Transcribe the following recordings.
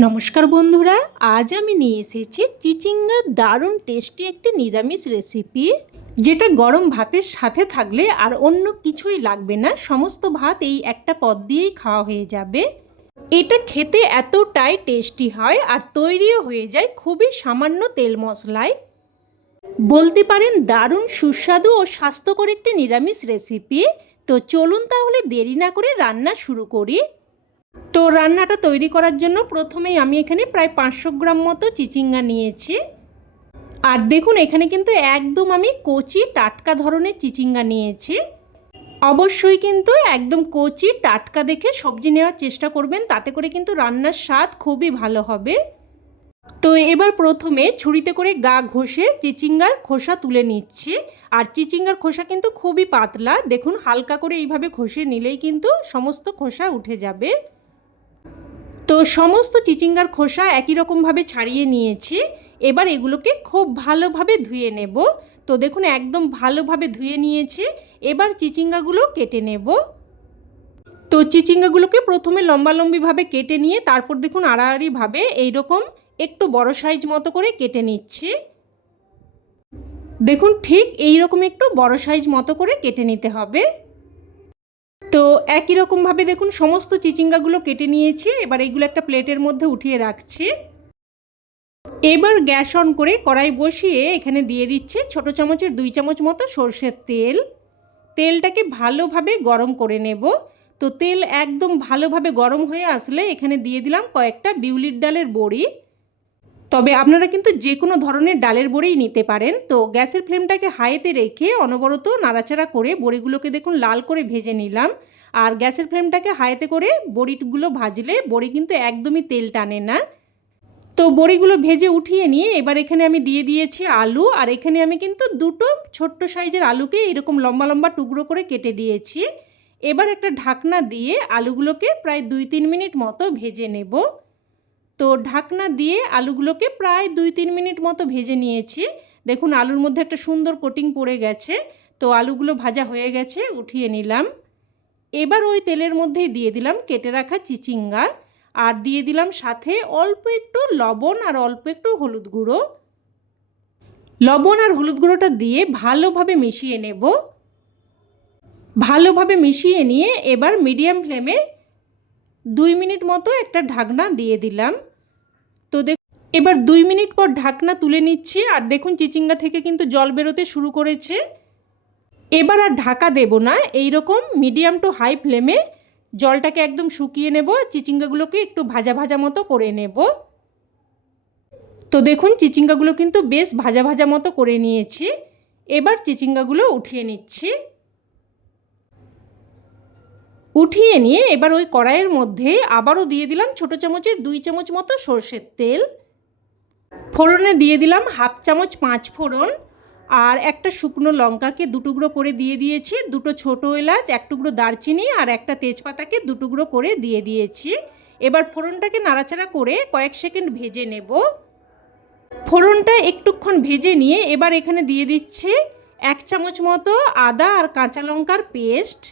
নমস্কার বন্ধুরা, আজ আমি নিয়ে এসেছি চিচিঙ্গার দারুণ টেস্টি একটি নিরামিষ রেসিপি যেটা গরম ভাতের সাথে থাকলে আর অন্য কিছুই লাগবে না, সমস্ত ভাত এই একটা পদ দিয়েই খাওয়া হয়ে যাবে। এটা খেতে এতটাই টেস্টি হয় আর তৈরিও হয়ে যায় খুবই সামান্য তেল মশলায়। বলতে পারেন দারুণ সুস্বাদু ও স্বাস্থ্যকর একটি নিরামিষ রেসিপি তো চলুন তাহলে দেরি না করে রান্না শুরু করি। তো রান্নাটা তৈরি করার জন্য প্রথমেই আমি এখানে প্রায় পাঁচশো গ্রাম মতো চিচিঙ্গা নিয়েছি। আর দেখুন, এখানে কিন্তু একদম আমি কচি টাটকা ধরনের চিচিঙ্গা নিয়েছি। অবশ্যই কিন্তু একদম কচি টাটকা দেখে সবজি নেওয়ার চেষ্টা করবেন, তাতে করে কিন্তু রান্নার স্বাদ খুবই ভালো হবে। তো এবার প্রথমে ছুরিতে করে গা ঘষে চিচিঙ্গার খোসা তুলে নিচ্ছি। আর চিচিঙ্গার খোসা কিন্তু খুবই পাতলা। দেখুন, হালকা করে এইভাবে ঘষে নিলেই কিন্তু সমস্ত খোসা উঠে যাবে। তো সমস্ত চিচিঙ্গার খোসা একই রকমভাবে ছাড়িয়ে নিয়েছি। এবার এগুলোকে খুব ভালোভাবে ধুয়ে নেব। তো দেখুন, একদম ভালোভাবে ধুয়ে নিয়েছি। এবার চিচিঙ্গাগুলো কেটে নেব। তো চিচিঙ্গাগুলোকে প্রথমে লম্বালম্বিভাবে কেটে নিয়ে তারপর দেখুন আড়াআড়িভাবে এইরকম একটু বড় সাইজ মতো করে কেটে নিচ্ছি। দেখুন, ঠিক এই রকম একটু বড় সাইজ মতো করে কেটে নিতে হবে। তো একই রকমভাবে দেখুন, সমস্ত চিচিঙ্গাগুলো কেটে নিয়েছি, এবার এইগুলো একটা প্লেটের মধ্যে উঠিয়ে রাখছি। এবার গ্যাস অন করে কড়াই বসিয়ে এখানে দিয়ে দিচ্ছে ছোট চামচের দুই চামচ মতো সর্ষের তেল। তেলটাকে ভালোভাবে গরম করে নেব। তো তেল একদম ভালোভাবে গরম হয়ে আসলে এখানে দিয়ে দিলাম কয়েকটা বিউলির ডালের বড়ি। তবে আপনারা কিন্তু যে কোনো ধরনের ডালের বড়িই নিতে পারেন। তো গ্যাসের ফ্লেমটাকে হাইতে রেখে অনবরত নাড়াচাড়া করে বড়িগুলোকে দেখুন লাল করে ভেজে নিলাম। আর গ্যাসের ফ্লেমটাকে হাইতে করে বড়িগুলো ভাজলে বড়ি কিন্তু একদমই তেল টানে না। তো বড়িগুলো ভেজে উঠিয়ে নিয়ে এবার এখানে আমি দিয়ে দিয়েছি আলু। আর এখানে আমি কিন্তু দুটো ছোট্ট সাইজের আলুকে এরকম লম্বা লম্বা টুকরো করে কেটে দিয়েছি। এবার একটা ঢাকনা দিয়ে আলুগুলোকে প্রায় দুই তিন মিনিট মতো ভেজে নেব। তো ঢাকনা দিয়ে আলুগুলোকে প্রায় দুই তিন মিনিট মতো ভেজে নিয়েছি। দেখুন, আলুর মধ্যে একটা সুন্দর কোটিং পড়ে গেছে। তো আলুগুলো ভাজা হয়ে গেছে, উঠিয়ে নিলাম। এবার ওই তেলের মধ্যেই দিয়ে দিলাম কেটে রাখা চিচিঙ্গা। আর দিয়ে দিলাম সাথে অল্প একটু লবণ আর অল্প একটু হলুদ গুঁড়ো। লবণ আর হলুদ গুঁড়োটা দিয়ে ভালোভাবে মিশিয়ে নেব। ভালোভাবে মিশিয়ে নিয়ে এবার মিডিয়াম ফ্লেমে দুই মিনিট মতো একটা ঢাকনা দিয়ে দিলাম। এবার দুই মিনিট পর ঢাকনা তুলে নিচ্ছি, আর দেখুন চিচিঙ্গা থেকে কিন্তু জল বেরোতে শুরু করেছে। এবার আর ঢাকা দেব না এই রকম মিডিয়াম টু হাই ফ্লেমে জলটাকে একদম শুকিয়ে নেব চিচিঙ্গাগুলোকে একটু ভাজা ভাজা মতো করে নেব। তো দেখুন চিচিঙ্গাগুলো কিন্তু বেশ ভাজা ভাজা মতো করে নিয়েছি। এবার চিচিঙ্গাগুলো উঠিয়ে নিচ্ছি। উঠিয়ে নিয়ে এবার ওই কড়াইয়ের মধ্যে আবারও দিয়ে দিলাম ছোটো চামচের দুই চামচ মতো সর্ষের তেল। ফোড়নে দিয়ে দিলাম হাফ চামচ পাঁচ ফোড়ন আর একটা শুকনো লঙ্কাকে দুটুকরো করে দিয়ে দিয়েছি, দুটো ছোটো এলাচ, এক টুকরো দারচিনি আর একটা তেজপাতাকে দুটুকরো করে দিয়ে দিয়েছি। এবার ফোড়নটাকে নাড়াচাড়া করে কয়েক সেকেন্ড ভেজে নেব। ফোড়নটা একটুক্ষণ ভেজে নিয়ে এবার এখানে দিয়ে দিচ্ছে এক চামচ মতো আদা আর কাঁচা লঙ্কার পেস্ট।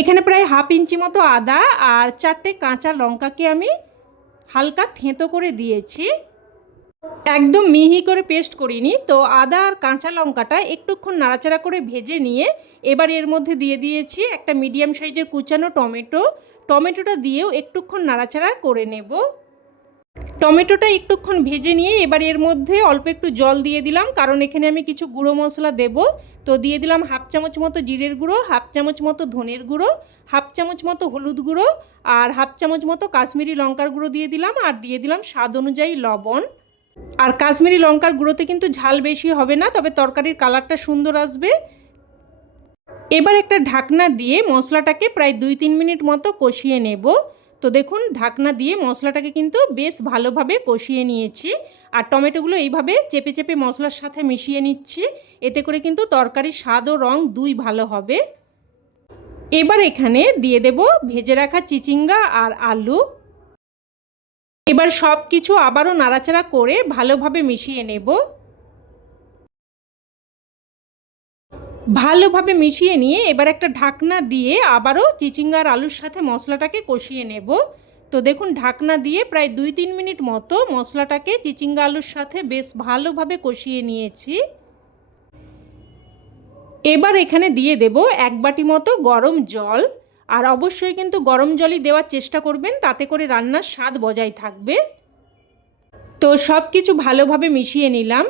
এখানে প্রায় হাফ ইঞ্চি মতো আদা আর চারটে কাঁচা লঙ্কাকে আমি হালকা থেঁতো করে দিয়েছি। একদম মিহি করে পেস্ট করিনি, তো আদা আর কাঁচা লঙ্কাটা একটুক্ষণ নাড়াচাড়া করে ভেজে নিয়ে এবার এর মধ্যে দিয়ে দিয়েছি একটা মিডিয়াম সাইজের কুচানো টমেটো। টমেটোটা দিয়েও একটুক্ষণ নাড়াচাড়া করে নেব। টমেটোটা একটুক্ষণ ভেজে নিয়ে এবার এর মধ্যে অল্প একটু জল দিয়ে দিলাম, কারণ এখানে আমি কিছু গুঁড়ো মশলা দেব। তো দিয়ে দিলাম হাফ চামচ মতো জিরের গুঁড়ো, হাফ চামচ মতো ধনের গুঁড়ো, হাফ চামচ মতো হলুদ গুঁড়ো আর হাফ চামচ মতো কাশ্মীরি লঙ্কার গুঁড়ো দিয়ে দিলাম আর দিয়ে দিলাম স্বাদ অনুযায়ী লবণ। আর কাশ্মীরি লঙ্কার গুঁড়োতে কিন্তু ঝাল বেশি হবে না, তবে তরকারির কালারটা সুন্দর আসবে। এবার একটা ঢাকনা দিয়ে মশলাটাকে প্রায় দুই তিন মিনিট মতো কষিয়ে নেব। তো দেখুন, ঢাকনা দিয়ে মশলাটাকে কিন্তু বেশ ভালোভাবে কষিয়ে নিয়েছি। আর টমেটোগুলো এইভাবে চেপে চেপে মশলার সাথে মিশিয়ে নিচ্ছি। এতে করে কিন্তু তরকারির স্বাদ ও রং দুই ভালো হবে। এবার এখানে দিয়ে দেব ভেজে রাখা চিচিঙ্গা আর আলু। এবার সব কিছু আবারও নাড়াচাড়া করে ভালোভাবে মিশিয়ে নেব। ভালোভাবে মিশিয়ে নিয়ে এবার একটা ঢাকনা দিয়ে আবারও চিচিঙ্গার আলুর সাথে মশলাটাকে কষিয়ে নেব। তো দেখুন, ঢাকনা দিয়ে প্রায় দুই তিন মিনিট মতো মশলাটাকে চিচিঙ্গা আলুর সাথে বেশ ভালোভাবে কষিয়ে নিয়েছি। এবার এখানে দিয়ে দেব এক বাটি মতো গরম জল। আর অবশ্যই কিন্তু গরম জলই দেওয়ার চেষ্টা করবেন, তাতে করে রান্নার স্বাদ বজায় থাকবে। তো সব কিছু ভালোভাবে মিশিয়ে নিলাম।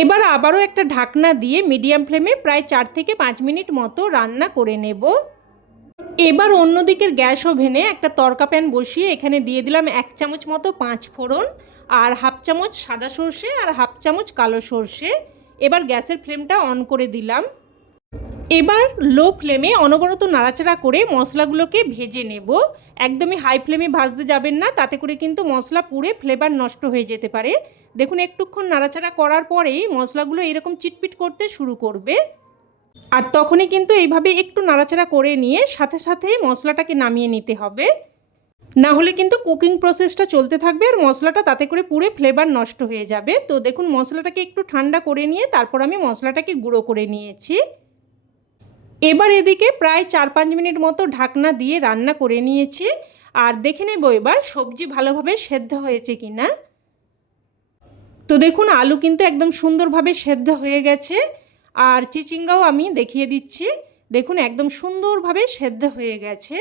এবার আবারও একটা ঢাকনা দিয়ে মিডিয়াম ফ্লেমে প্রায় চার থেকে পাঁচ মিনিট মতো রান্না করে নেব। এবার অন্য দিকের গ্যাস ওভেনে একটা তরকা প্যান বসিয়ে এখানে দিয়ে দিলাম এক চামচ মতো পাঁচ ফোড়ন আর হাফ চামচ সাদা সর্ষে আর হাফ চামচ কালো সর্ষে। এবার গ্যাসের ফ্লেমটা অন করে দিলাম। এবার লো ফ্লেমে অনবরত নাড়াচাড়া করে মশলাগুলোকে ভেজে নেব। একদমই হাই ফ্লেমে ভাজতে যাবেন না, তাতে করে কিন্তু মশলা পুড়ে ফ্লেভার নষ্ট হয়ে যেতে পারে। দেখুন, একটুক্ষণ নাড়াচাড়া করার পরেই মশলাগুলো এরকম চিটপিট করতে শুরু করবে। আর তখনই কিন্তু এইভাবে একটু নাড়াচাড়া করে নিয়ে সাথে সাথে মশলাটাকে নামিয়ে নিতে হবে। না হলে কিন্তু কুকিং প্রসেসটা চলতে থাকবে আর মশলাটা তাতে করে পুরো ফ্লেভার নষ্ট হয়ে যাবে। তো দেখুন, মশলাটাকে একটু ঠান্ডা করে নিয়ে তারপর আমি মশলাটাকে গুঁড়ো করে নিয়েছি। এবার এদিকে প্রায় চার পাঁচ মিনিট মতো ঢাকনা দিয়ে রান্না করে নিয়েছি। আর দেখে নেব এবার সবজি ভালোভাবে সেদ্ধ হয়েছে কি না তো দেখুন, আলু কিন্তু একদম সুন্দরভাবে সেদ্ধ হয়ে গেছে। আর চিচিঙ্গাও আমি দেখিয়ে দিচ্ছি। দেখুন, একদম সুন্দরভাবে সেদ্ধ হয়ে গেছে।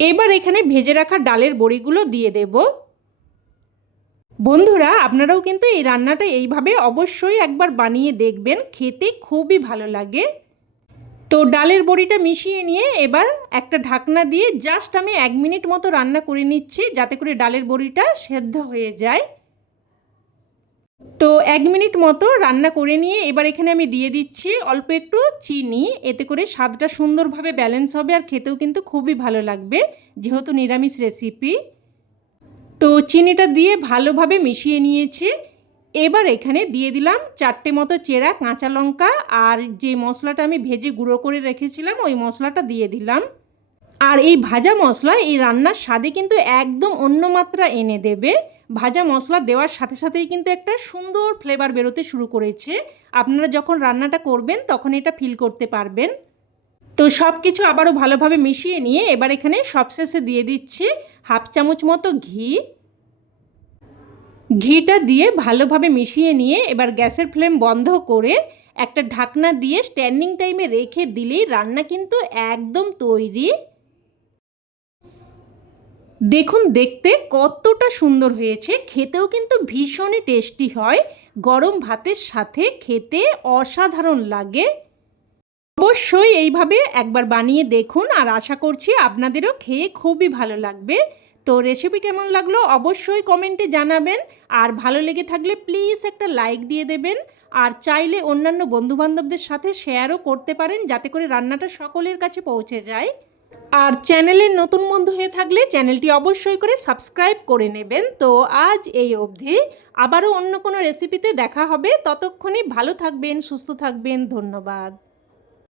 এবার এখানে ভেজে রাখা ডালের বড়িগুলো দিয়ে দেব। বন্ধুরা, আপনারাও কিন্তু এই রান্নাটা এইভাবে অবশ্যই একবার বানিয়ে দেখবেন। খেতে খুবই ভালো লাগে। তো ডালের বড়িটা মিশিয়ে নিয়ে এবার একটা ঢাকনা দিয়ে জাস্ট আমি এক মিনিট মতো রান্না করে নিচ্ছি, যাতে করে ডালের বড়িটা সেদ্ধ হয়ে যায়। তো এক মিনিট মতো রান্না করে নিয়ে এবার এখানে আমি দিয়ে দিচ্ছি অল্প একটু চিনি। এতে করে স্বাদটা সুন্দরভাবে ব্যালেন্স হবে আর খেতেও কিন্তু খুবই ভালো লাগবে, যেহেতু নিরামিষ রেসিপি তো চিনিটা দিয়ে ভালোভাবে মিশিয়ে নিয়েছি। এবার এখানে দিয়ে দিলাম চারটে মতো চেরা, কাঁচা লঙ্কা আর যে মশলাটা আমি ভেজে গুঁড়ো করে রেখেছিলাম, ওই মশলাটা দিয়ে দিলাম। আর এই ভাজা মশলা, এই রান্নার স্বাদে কিন্তু একদম অন্য মাত্রা এনে দেবে। ভাজা মশলা দেওয়ার সাথে সাথেই কিন্তু একটা সুন্দর ফ্লেভার বেরোতে শুরু করেছে। আপনারা যখন রান্নাটা করবেন, তখন এটা ফিল করতে পারবেন। তো সব কিছু আবারও ভালোভাবে মিশিয়ে নিয়ে এবার এখানে সবশেষে দিয়ে দিচ্ছি হাফ চামচ মতো ঘি। ঘিটা দিয়ে ভালোভাবে মিশিয়ে নিয়ে এবার গ্যাসের ফ্লেম বন্ধ করে একটা ঢাকনা দিয়ে স্ট্যান্ডিং টাইমে রেখে দিলেই রান্না কিন্তু একদম তৈরি। দেখুন, দেখতে কতটা সুন্দর হয়েছে। খেতেও কিন্তু ভীষণই টেস্টি হয়। গরম ভাতের সাথে খেতে অসাধারণ লাগে। অবশ্যই এইভাবে একবার বানিয়ে দেখুন আর আশা করছি আপনাদেরও খেয়ে খুবই ভালো লাগবে। তো রেসিপি কেমন লাগল অবশ্যই কমেন্টে জানাবেন। আর ভালো লেগে থাকলে প্লিজ একটা লাইক দিয়ে দেবেন। আর চাইলে অন্যান্য বন্ধুবান্ধবদের সাথে শেয়ারও করতে পারেন যাতে করে রান্নাটা সকলের কাছে পৌঁছে যায়। আর চ্যানেলের নতুন বন্ধু হয়ে থাকলে চ্যানেলটি অবশ্যই করে সাবস্ক্রাইব করে নেবেন। তো আজ এই অবধি। আবারও অন্য কোনো রেসিপিতে দেখা হবে। ততক্ষণে ভালো থাকবেন, সুস্থ থাকবেন। ধন্যবাদ।